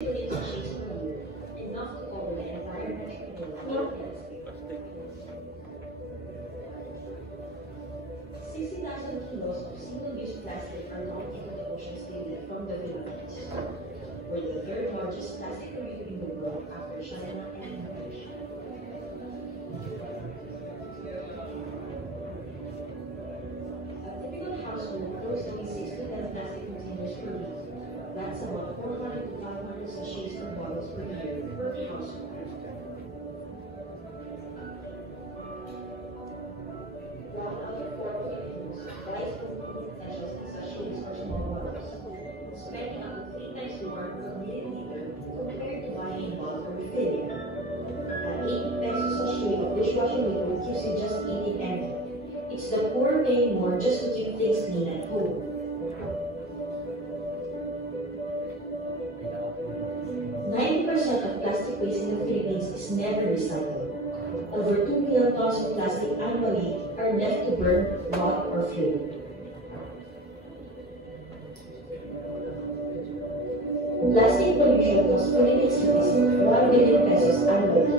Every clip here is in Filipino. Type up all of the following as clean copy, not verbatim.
enough to cover the entire national 60,000 kilos of single-use plastic are dumped into the oceans daily from the Philippines. We're the third largest plastic polluter in the world after China and Malaysia. A typical household throws away 6 to 10 plastic containers per week. That's about 400 to 500 sachets or bottles per year per household. While another 4 Filipinos buys food essentials in sachets or small bottles, spending up to 3 times more per milliliter compared to buying in bulk or refilling. At 80 pesos a sachet of dishwashing liquid gives you just 80 penny. It's the poor paying more just to keep things clean at home. 90% of plastic waste in the Philippines is never recycled. Over 2 million tons of plastic annually are left to burn, rot, or fuel. Plastic pollution costs Philippine cities 1 billion pesos annually.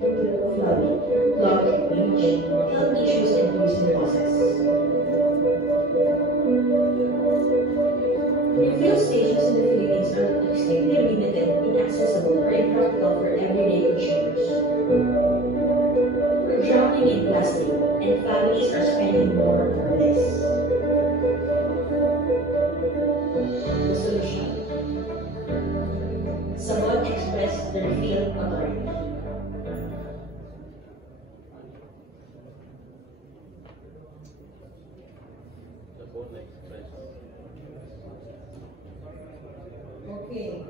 Flooding, clogging, leaching, health issues, and tourism losses. Refill stations in the Philippines are extremely limited, inaccessible, or impractical for everyday consumers. We're drowning in plastic, and families are spending more or less. The solution: Sabon Express, the Refill Authority. Okay.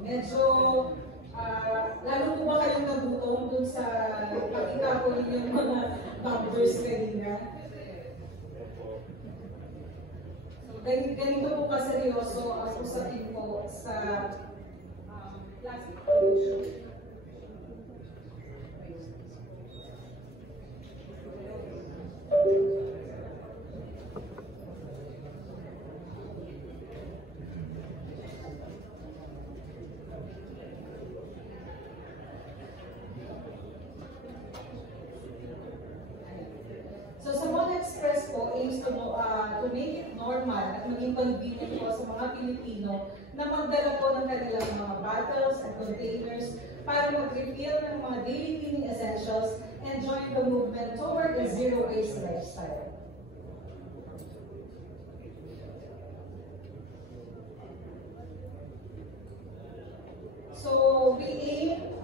Medyo, lalo po ba kayong nagutom dun sa pakita ko yung mga bumpers kanina? So, ganito po kaseryoso ang usapin ko sa plastic pollution. So Sabon Express po aims to make it normal at maging convenient po sa mga Pilipino na magdala po ng kanilang mga bottles and containers para mag-refill ng mga daily cleaning essentials and join the movement toward a zero-waste lifestyle. So we aim,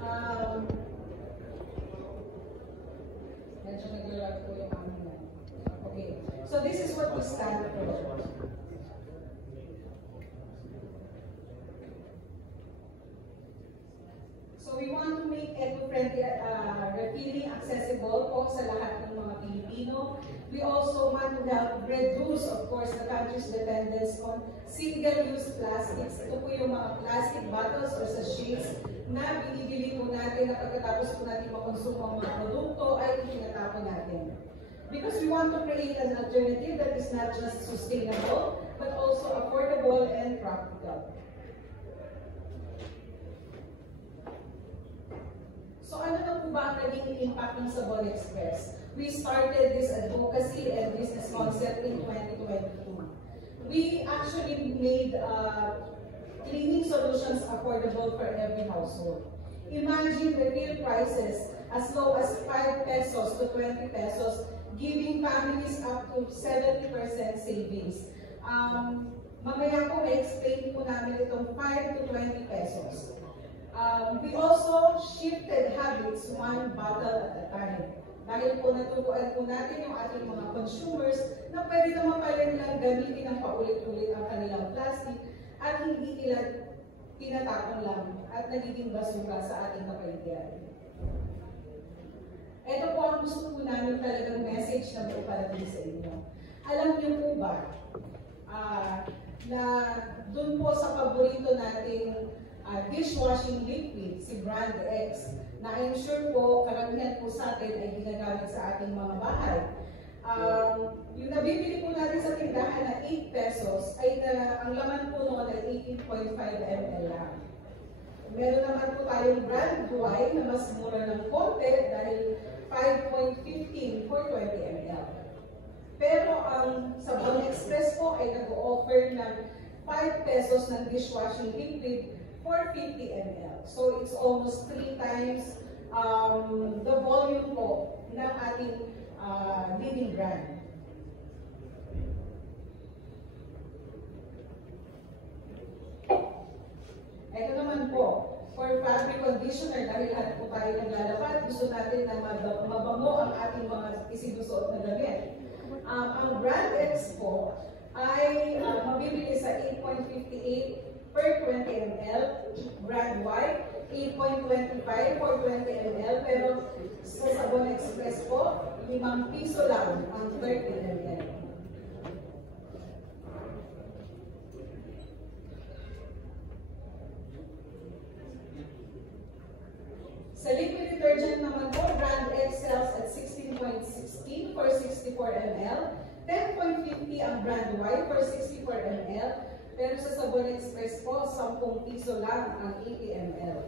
medyo naglalag po yung amin na. Okay, so this is what we stand for. So we want to make eco-friendly refilling accessible po sa lahat ng mga Pilipino. We also want to help reduce, of course, the country's dependence on single-use plastics. Ito po yung mga plastic bottles or sachets na binibili po natin na pagkatapos po natin makonsumo ang mga produkto ay tinatapon natin. Because we want to create an alternative that is not just sustainable, but also affordable and practical. So ano na po ba ang naging impact ng Sabon Express? We started this advocacy and business concept in 2022. We actually made cleaning solutions affordable for every household. Imagine refill prices as low as 5 pesos to 20 pesos, giving families up to 70% savings. Mamaya po explain po namin itong 5 to 20 pesos. We also shifted habits one bottle at a time. Dahil po naturuan po natin yung ating mga consumers na pwede naman pala nilang gamitin ng paulit-ulit ang kanilang plastic at hindi nila tinatapon lang at nagiging basura sa ating kapaligiran. Ito po ang gusto po namin talagang message na po parating sa inyo. Alam niyo po ba na dun po sa paborito nating dishwashing liquid, si Brand X, na I'm sure po karamihan po sa atin ay ginagamit sa ating mga bahay. Yung nabibili po natin sa tindahan na 8 pesos, ay ang laman po noon ay 18.5 ml lang. Meron naman po tayong brand wine na mas mura ng konti dahil 5.15 for 20 ml. Pero ang Sabon Express po ay nag-o-offer ng 5 pesos ng dishwashing liquid for 50 ml. So it's almost 3 times the volume po ng ating leading brand. Ito naman po, for fabric conditioner, dahil lahat po tayo naglalakad, gusto natin na mabango ang ating mga isinusuot na damit. Ang brand X po ay mabibili sa 8.58 per 20 ml, brand Y, 8.25 for 20 ml, pero sa Sabon Express po, 5 piso lang ang 30 ml. Sa liquid detergent naman po, brand X sells at 16.16 for 64 ml, 10.50 ang brand Y for 64 ml, pero sa Sabon Express po, 10 piso lang ang 80 ml.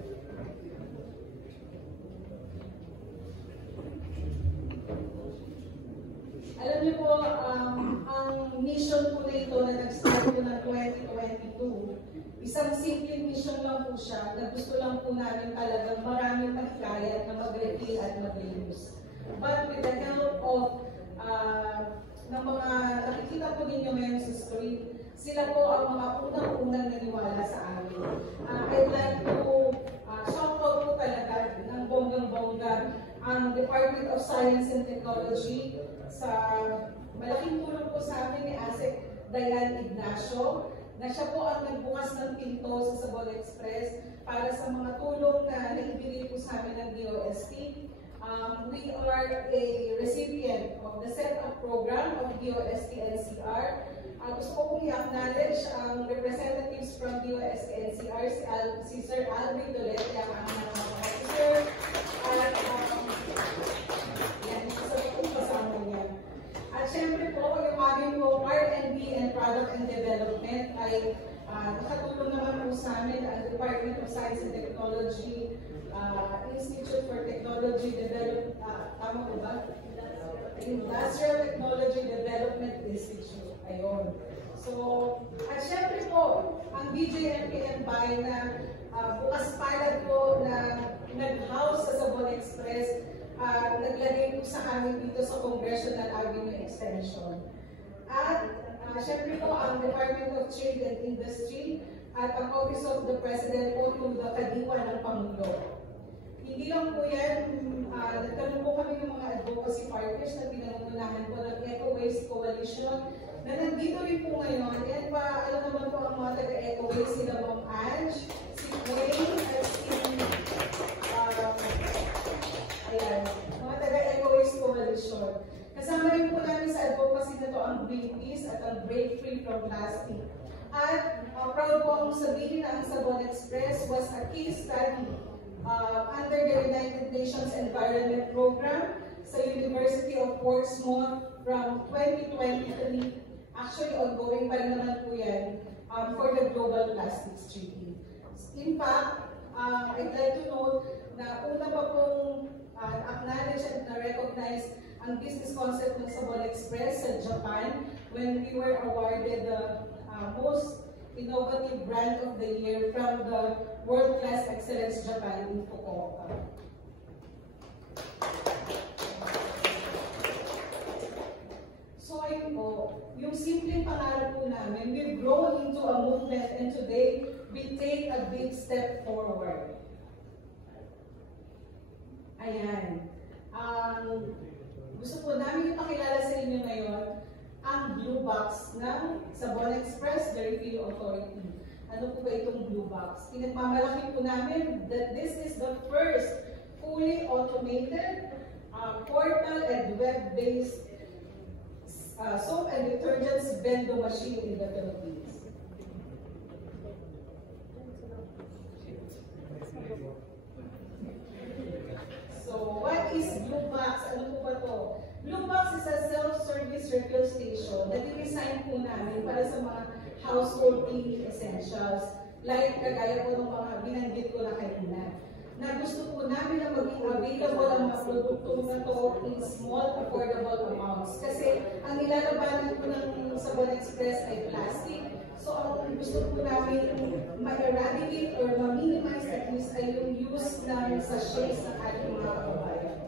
Alam niyo po, ang mission po na ito na nag-start po ng 2022, isang simple mission lang po siya na gusto lang po namin talagang maraming mahikayat na mag-refill at mag-reuse. But with the help of ng mga nakikita po ninyo ngayon sa screen, sila po ang mga unang-unang naniwala sa amin. I'd like to shout out po talaga ng bonggang-bongga ang Department of Science and Technology sa malaking tulong po sa amin ni ASEC Diane Ignacio, na siya po ang nagbukas ng pinto sa Sabon Express para sa mga tulong na naibigay po sa amin ng DOST. We are a recipient of the set-up program of DOST NCR. Gusto ko pong i-acknowledge ang representatives from DOST NCR, si Sir Alvin Dolete, ang aming mga officer, at yan, isa sa kong kasama niya. At syempre po, yung aming po R&D and Product and Development ay nakatulong naman po sa amin ang Department of Science and Technology, Institute for Technology Development, tama po ba? Industrial Technology Development Institute. Ayun. So, at syempre po, ang BJMPM-BAI na bukas palad po na nag-house sa Sabon Express, naglagay po sa amin dito sa Congressional Avenue Extension. At syempre po, ang Department of Trade and Industry at ang Office of the President po to the kadiwa ng Pangulo. Hindi lang po yan, nagtanong po kami ng mga advocacy partners na pinangunahan po ng Eco Waste Coalition na nandito rin po ngayon. Yan pa, alam naman po ang mga taga-Eco Waste, sila Ma'am Ange, si Wayne, at si ayan, mga taga-Eco Waste Coalition. Kasama rin po namin sa advocacy na to ang Greenpeace at ang Break Free from Plastic. At proud po akong sabihin na ang Sabon Express was a case study under the United Nations Environment Program sa University of Portsmouth from 2023. Actually, ongoing pa rin naman po yan for the Global Plastics Treaty. In fact, I'd like to note na una pa pong acknowledge and na-recognize ang business concept ng Sabon Express sa Japan when we were awarded the most innovative brand of the year from the World Class Excellence Japan in Fukuoka. So ayun po, yung simpleng pangarap po namin, we've grown into a movement and today we take a big step forward. Ayan. Gusto po namin ipakilala sa inyo ngayon ang Blue Box ng Sabon Express, the Refill Authority. Ano po ba itong Blue Box? Pinagmamalaki po namin that this is the first fully automated portal and web-based soap and detergents vendo machine in the Philippines. So, what is Blue Box? Ano po ba ito? Blue Box is a self-service gaya po ng mga binanggit ko na kanina, na gusto po namin na maging available ang mga produktong na to in small, affordable amounts. Kasi ang nilalabanan po ng Sabon Express ay plastic. So ang gusto po namin ma-eradicate or ma-minimize at least ay yung use ng sachets ng ating mga kababayan.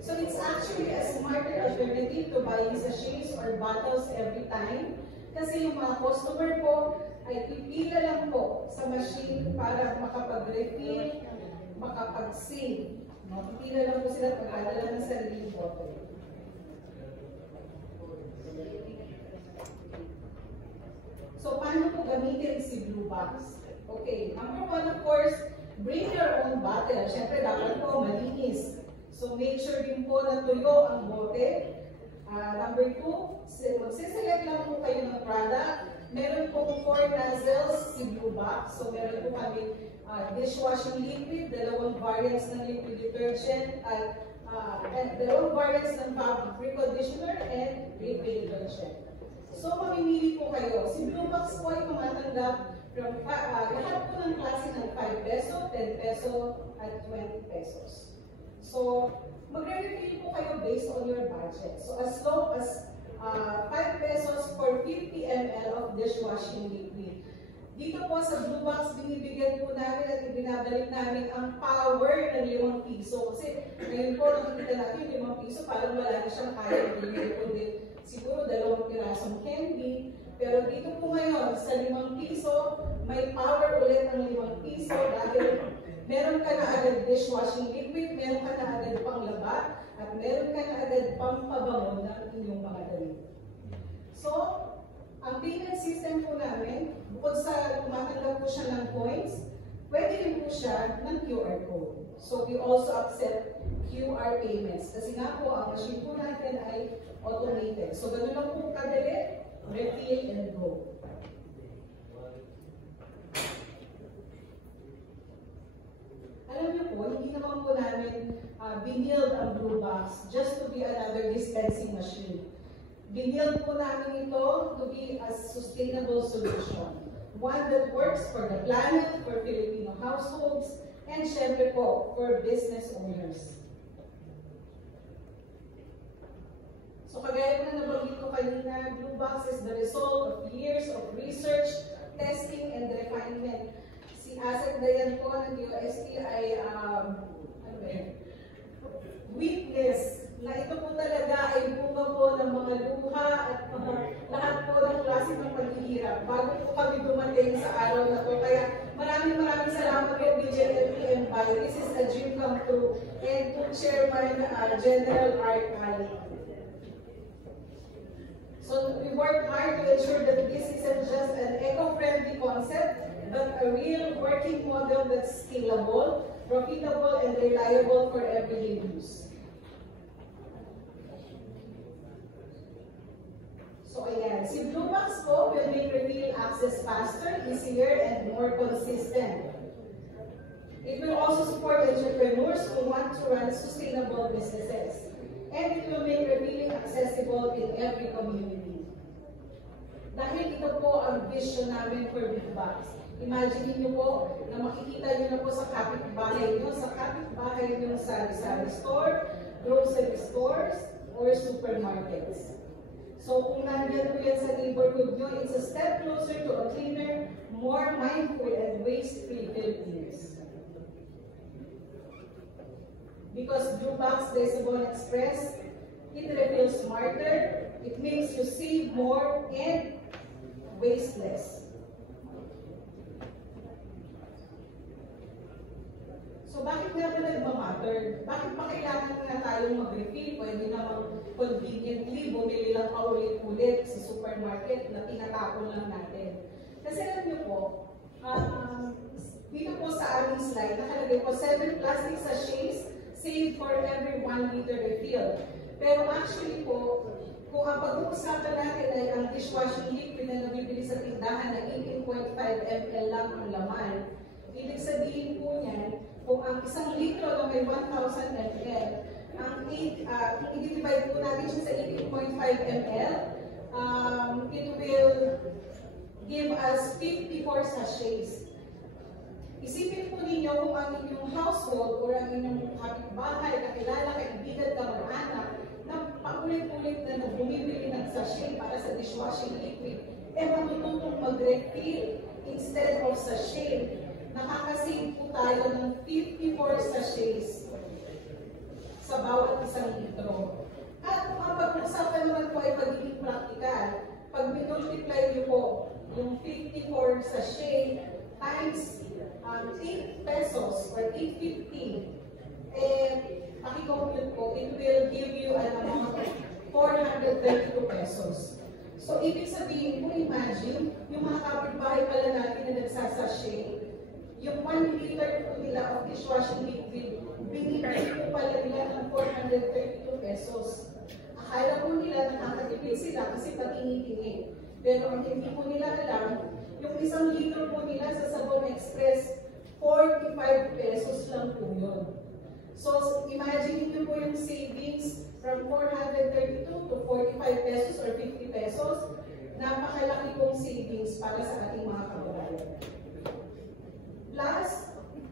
So it's actually a smarter alternative to buying sachets or bottles every time. Kasi yung mga customer po ay pipila lang po sa machine para makapag-refill, makapag-save. Pipila lang po sila pagkadala ng sariling bottle. So, paano po gamitin si Blue Box? Okay, number one, of course, bring your own bottle. Siyempre, dapat po malinis. So, make sure din po na tuyo ang bote. Number two, magsiselect lang po kayo ng product. Meron po 4 nozzles si Blue Box. So, meron po kami dishwashing liquid, 2 variants ng liquid detergent, at 2 variants ng fabric conditioner and liquid detergent. So, mamimili po kayo. Si Blue Box po ay tumatanggap from lahat po ng klase ng 5 peso, 10 peso, at 20 pesos. So, magre-refill po kayo based on your budget. So, as low as 5 pesos for 50 ml of dishwashing liquid. Dito po sa Blue Box, binibigyan po namin at ibinabalik namin ang power ng 5 piso. Kasi ngayon po, nakikita natin yung 5 piso, parang wala na siyang kaya ibigay, kundi siguro 2 pirasong candy. Pero dito po ngayon, sa 5 piso, may power ulit ang 5 piso dahil meron ka na agad dishwashing liquid, meron ka na agad panglaba, at meron ka na agad pampabango ng inyong mga damit. So, ang payment system po namin, bukod sa tumatanggap po siya ng points, pwede rin po siya ng QR code. So, we also accept QR payments. Kasi nga po, ang machine po natin ay automated. So, ganun lang po kadali, refill and go. Alam niyo po, hindi naman po namin binild ang Blue Box just to be another dispensing machine. Binild po namin ito to be a sustainable solution. One that works for the planet, for Filipino households, and syempre po, for business owners. So kagaya na nabanggit ko kanina, Blue Box is the result of years of research, testing, and refinement. Si Asset Dayan po ng UST ay witness na ito po talaga ay bunga po ng mga luha at lahat po ng klase ng paghihirap bago po kami dumating sa araw na to. Kaya maraming salamat po BJMP and BAI. This is a dream come true. And po Chairman General Art Ali. So we worked hard to ensure that this isn't just an eco-friendly concept, but a real working model that's scalable, profitable, and reliable for everyday use. So ayan, si Blue Box po will make refill access faster, easier, and more consistent. It will also support entrepreneurs who want to run sustainable businesses. And it will make refilling accessible in every community. Dahil ito po ang vision namin for Blue Box. Imagine niyo po na makikita niyo na po sa kapitbahay niyo, sa sari-sari store, grocery stores, or supermarkets. So kung nandiyan po yan sa neighborhood niyo, it's a step closer to a cleaner, more mindful, and waste-free Philippines. Because Blue Box Sabon Express, it refills smarter, it makes you save more, and waste less. So bakit nga ba nagmamatter? Bakit pa kailangan na tayong mag-refill? Pwede namang conveniently bumili lang paulit-ulit sa supermarket na tinatapon lang natin. Kasi alam niyo po, dito po sa aming slide, nakalagay po 7 plastic sachets saved for every 1 liter refill. Pero actually po, kung ang pag-uusapan natin ay ang dishwashing liquid na nabibili sa tindahan na 18.5 ml lang ang laman, ibig sabihin po niyan, kung ang 1 litro na may 1,000 ml, kung i-divide po natin siya sa 18.5 ml, it will give us 54 sachets. Isipin po ninyo kung ang inyong household or ang inyong kapitbahay, kakilala, kaibigan, kamag-anak, na paulit-ulit na bumibili ng sachet para sa dishwashing liquid, matututong mag-refill instead of sachet. Nakakasave po tayo ng 54 sachets sa bawat isang litro. At kapag usapan naman po ay pagiging practical, pag minultiply niyo po yung 54 sachet times 8 pesos or 8.50, pakicompute po, it will give you an amount of 432 pesos. So, ibig sabihin po, imagine, yung mga kapitbahay pala natin na nagsasachet, yung 1 liter po nila of dishwashing liquid, binibili po pala nila ng 432 pesos. Akala po nila nakakatipid sila kasi patingi-tingi. Pero ang hindi po nila alam, yung 1 liter po nila sa Sabon Express, 45 pesos lang po yun. So, imagine nyo po yung savings from 432 to 45 pesos or 50 pesos. Napakalaki pong savings para sa ating mga kababayan. Plus,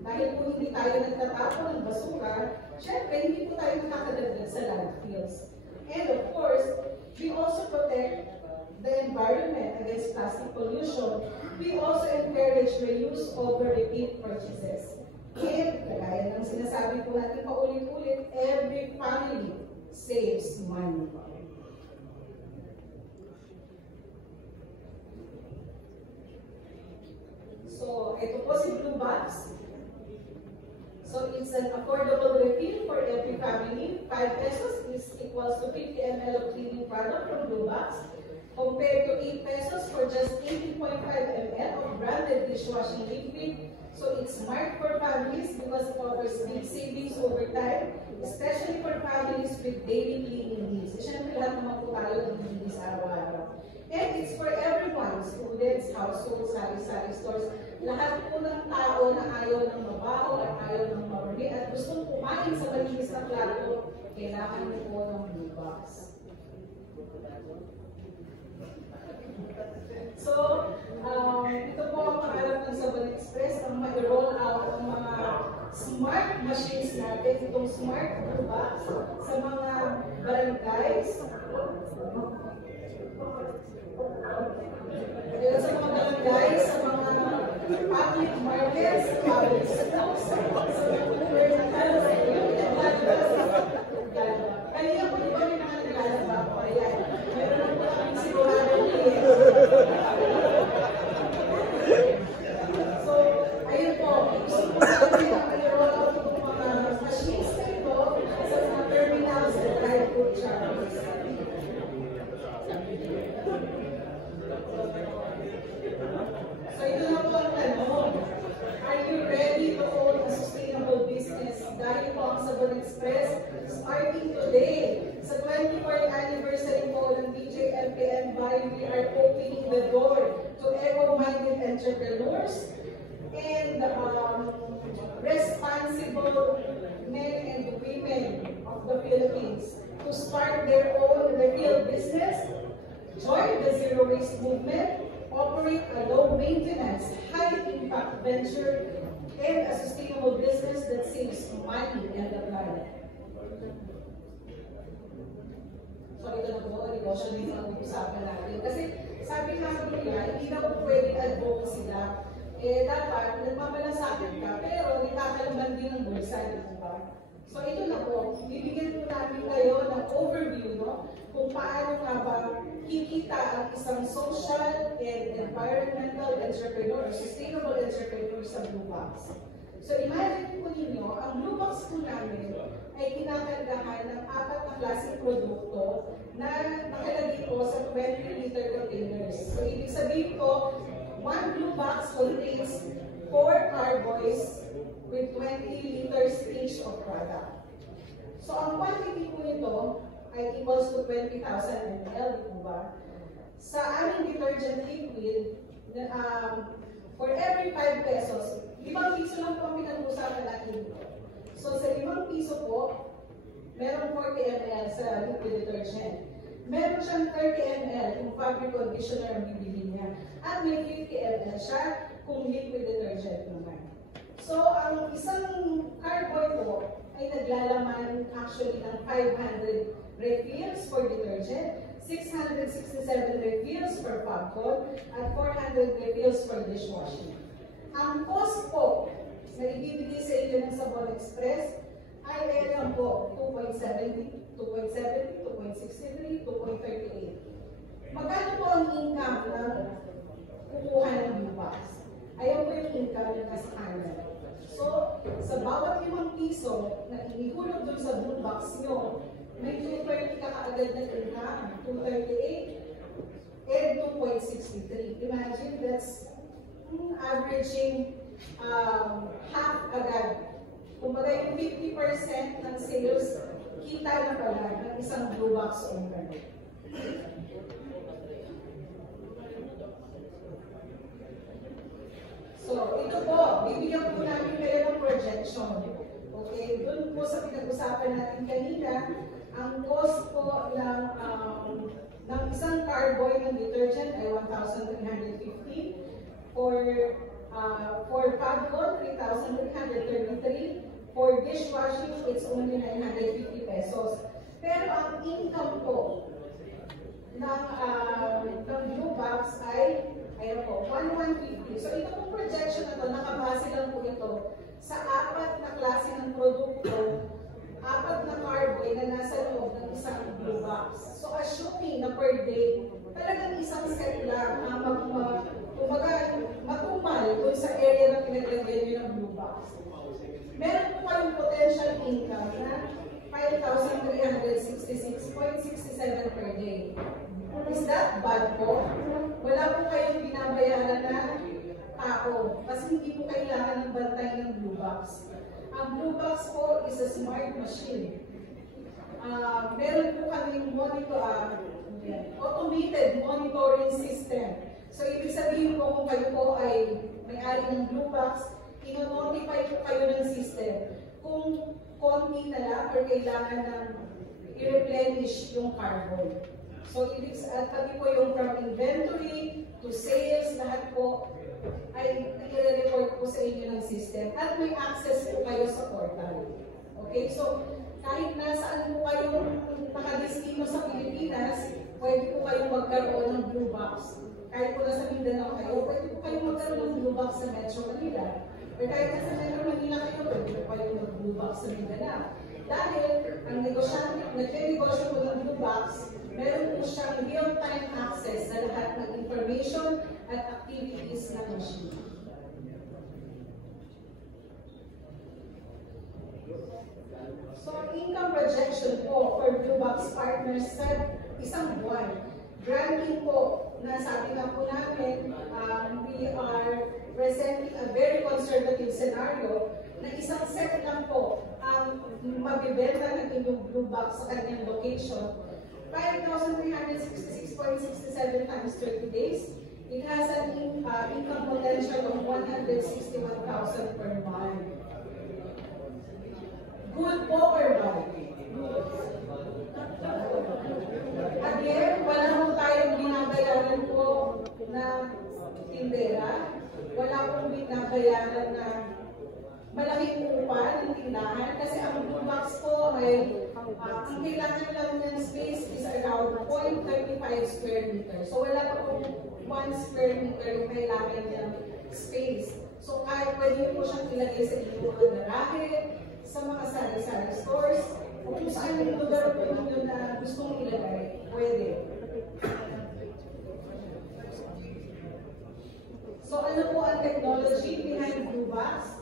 dahil po hindi tayo nagtatapon ng basura, syempre hindi po tayo nakakadagdag sa landfills. And of course, we also protect the environment against plastic pollution. We also encourage reuse over repeat purchases. And, kagaya ng sinasabi po natin paulit-ulit, every family saves money. So, ito po si Blue Box. So, it's an affordable refill for every family. 5 pesos is equals to 50 ml of cleaning product from Blue Box, compared to 8 pesos for just 18.5 ml of branded dishwashing liquid. So it's smart for families because it offers big savings over time, especially for families with daily cleaning needs. Siyempre lahat naman po tayo naglilinis araw-araw. And it's for everyone, students, households, sari-sari stores. Lahat po ng tao na ayaw ng mabaho at ayaw ng marumi at gustong kumain sa malinis na plato, kailangan niyo po ng Blue Box. So, ito po ang pangarap ng Sabon Express, ang mag-roll out ang mga smart machines natin, itong smart Blue Box sa mga barangays, sa mga barangays, sa mga public markets, public stores, sa mga kanina po di ba may mga naglalaba ko, ayan, meron na po kami sigurado so, ayun po, gusto po natin ang i-roll out ng mga machines na ito sa mga terminals at drive-thru charges. So, ito na po ang tanong. Are you ready to own a sustainable business? Dahil po ang Sabon Express, starting today, sa 24th anniversary po ng DJ MPN Buy, we are opening the door to eco-minded entrepreneurs and responsible men and women of the Philippines to start their own real business, join the Zero Waste Movement, operate a low-maintenance, high-impact venture, and a sustainable business that saves money and the planet. So ito na po, negosyo din ang usapan natin. Kasi sabi nga nila, hindi na po pwedeng advocacy sila. Dapat nagmamalasakit ka, pero nakakalaman din ang bulsa, di ba? So ito na po, bibigyan po namin kayo ng overview, no? Kung paano nga ba kikita ang isang social and environmental entrepreneur or sustainable entrepreneur sa Blue Box. So imagine po ninyo, ang Blue Box po namin ay kinakargahan ng 4 na klaseng produkto na nakalagay po sa 20-liter containers. So ibig sabihin po, 1 Blue Box contains 4 carboys with 20 liters each of product. So ang quantity po nito ay equals to 20,000 ml, di po ba? Sa aming detergent liquid, for every 5 pesos, 5 piso lang po ang pinag-usapan natin dito. So sa 5 piso po, meron 40 ml sa liquid detergent. Meron siyang 30 ml kung fabric conditioner ang bibili niya. At may 50 ml siya kung liquid detergent naman. So, ang isang carboy po ay naglalaman actually ng 500 refills for detergent, 667 refills for Fabcon, at 400 refills for dishwashing. Ang cost po na ibibigay sa inyo ng Sabon Express ay ayan po, 2.70, 2.70, 2.63, 2.38. Magkano po ang income ng kukuha ng blue box? Ayan po yung income na nasa kanan. So, sa bawat 5 piso na inihulog dun sa blue box nyo, may 230 ka kaagad na income, 238 and 2.63. Imagine that's averaging half agad. Kumbaga yung 50% ng sales, kita na pala ng isang blue box owner. So, ito po, bibigyan po namin kayo ng projection. Okay, doon po sa pinag-usapan natin kanina, ang cost po ng isang carboy ng detergent ay 1,350. For Fabcon, 3,333. For dishwashing, it's only 950 pesos. Pero ang income po ng blue box ay ayan po, 1,150. So ito po projection na to, nakabase lang po ito sa 4 na klase ng produkto, 4 na carboy na nasa loob ng isang blue box. So assuming na per day, talagang isang set lang ang matumal doon sa area na pinaglagyan nyo ng blue box. Meron po kayong potential income na 5,366.67 per day. Is that bad po? Wala po kayong binabayaran na tao kasi hindi po kailangan ng bantay ng blue box. Ang blue box po is a smart machine. Meron po kaming automated monitoring system. So, ibig sabihin po kung kayo po ay may-ari ng blue box, ino-notify po kayo ng system kung konti na lang or kailangan ng i-replenish yung carbon. So, pati po yung from inventory to sales, lahat po ay i-report po sa inyo ng system. At may access po kayo sa portal. Okay, so kahit nasaan po kayong nakadestino sa Pilipinas, pwede po kayong magkaroon ng blue box. Kahit po nasa Mindanao kayo, pwede po kayong magkaroon ng blue box sa Metro Manila. Or kahit nasa Metro Manila kayo, pwede po kayong mag-blue box sa Mindanao. Dahil ang nagre-negosyo po ng blue box, meron po siyang real-time access sa lahat ng information at activities ng machine. So, income projection po for blue box partners sa isang buwan. Granting po, na sabi na po namin, we are presenting a very conservative scenario na isang set lang po ang mabibenta ng inyong blue box sa kanyang location. 5,366.67 times 30 days. It has an income potential of 161,000 per month. Good po per month. Again, wala po tayong binabayaran po na tindera. Wala pong binabayaran na malaking upa ng tindahan kasi ang blue box po ay ang kailangan lang ng space is around 0.35 square meter. So wala pa pong 1 square meter yung kailangan ng space. So kahit pwede po siyang ilagay sa inyong garahe, sa mga sari-sari stores, o kung saan yung lugar po yun na gusto mong ilagay, pwede. So ano po ang technology behind blue box?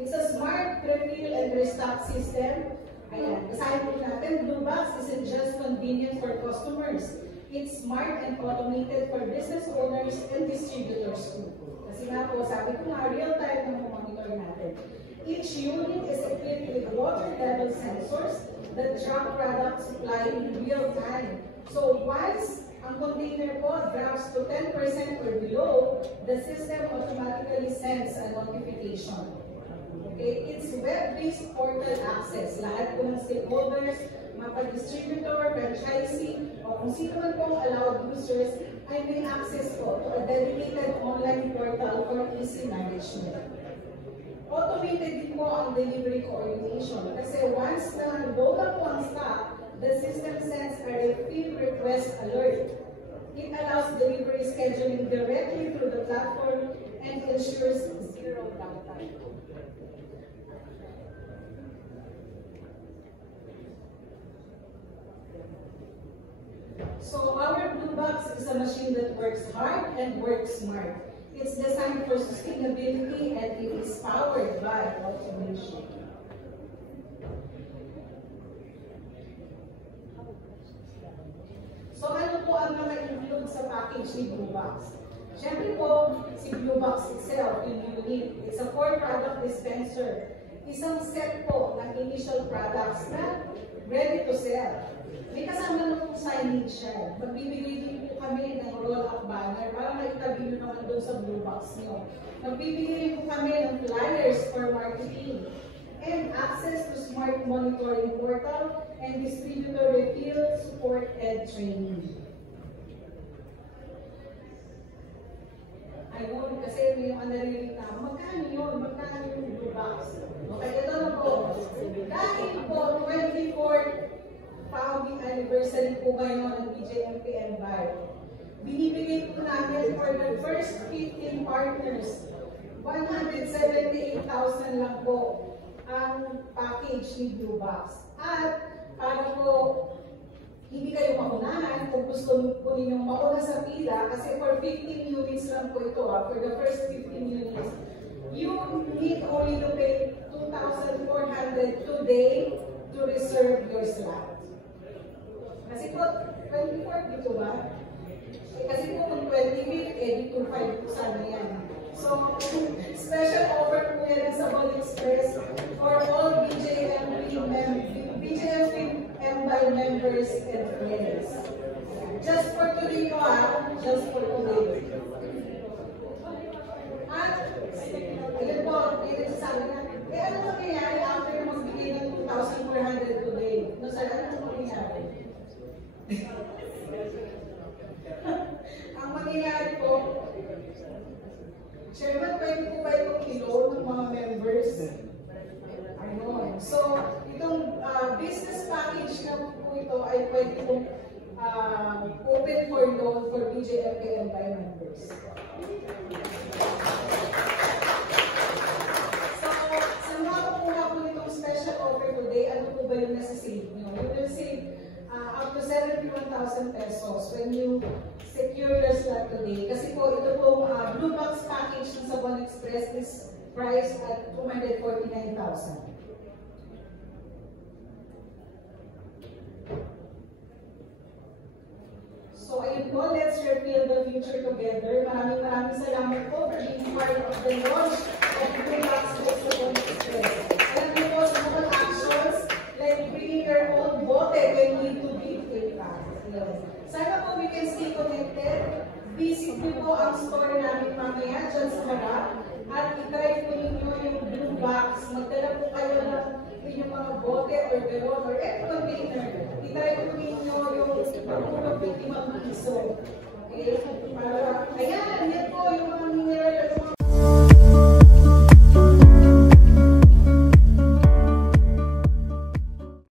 It's a smart refill and restock system. Ayan, basahin po natin, blue box isn't just convenient for customers. It's smart and automated for business owners and distributors too. Kasi nga po, sabi ko nga, real time na monitor natin. Each unit is equipped with water level sensors that track product supply in real time. So once ang container po drops to 10% or below, the system automatically sends a notification. Okay, it's web-based portal access. Lahat po ng stakeholders, mapa-distributor, franchisee, o kung sino man pong allowed users, ay may access po to a dedicated online portal for easy management. ang delivery coordination. Kasi once na load up po ang stock, the system sends a refill request alert. It allows delivery scheduling directly through the platform and ensures zero downtime. So our Blue Box is a machine that works hard and works smart. It's designed for sustainability and it is powered by automation. So ano po ang mga include sa package ni Blue Box? Siyempre po, si Blue Box itself, yung unit, it's a 4-product dispenser. Isang set po ng initial products na ready to sell. May kasama na po signage siya. Magbibigay din po kami ng roll-up banner para maitabi nyo naman doon sa Blue Box nyo. Magbibigay din po kami ng flyers for marketing and access to smart monitoring portal and distributor refill, support, and training. Ayun, kasi may mga narinig na, magkano yun? Magkano yung Blue Box? Okay, ito na po. Dahil po, 24th founding anniversary po ngayon ng BJMP Bio. Binibigay po namin for the first 15 partners, 178,000 lang po ang package ni Blue Box. At para po hindi kayo maunahan, kung gusto po ninyong mauna sa pila, kasi for 15 units lang po ito, for the first 15 units, you need only to pay 2,400 today to reserve your slot. Kasi po, 24 dito ba? Kasi po kung 20 week, di 25 po sana yan. So, special offer po yan sa Ball Express for all BJMP members and friends. Just for today po just for today. At, ayun po, yung sabi na, ano mangyayari after magbigay ng 2,400 today? No, sir, ano mangyayari? Ang mangyayari po, Chairman, pwede po ba itong i-load ng mga members? Ayun. So, itong business package na po ito ay pwede pong open for loan for BJMP and by members. So, sa mga kukuha po itong special offer today, ano po ba yung nasa-save nyo? You will save up to 71,000 pesos when you secure your slot today. Kasi po, ito po, Blue Box package ng Sabon Express is priced at 249,000. So, ayun po, let's reveal the future together. Maraming salamat po for being part of the launch of Blue Box by Sabon Express. Alam niyo po, sa mga actions, like bringing your own bote when need to be paid back. Sana po we can stay connected. Visit niyo po ang store namin mamaya dyan sa harap. At i-try po ninyo yung Blue Box. Magdala po kayo ng inyong mga bote or galon or container. I-try po ninyo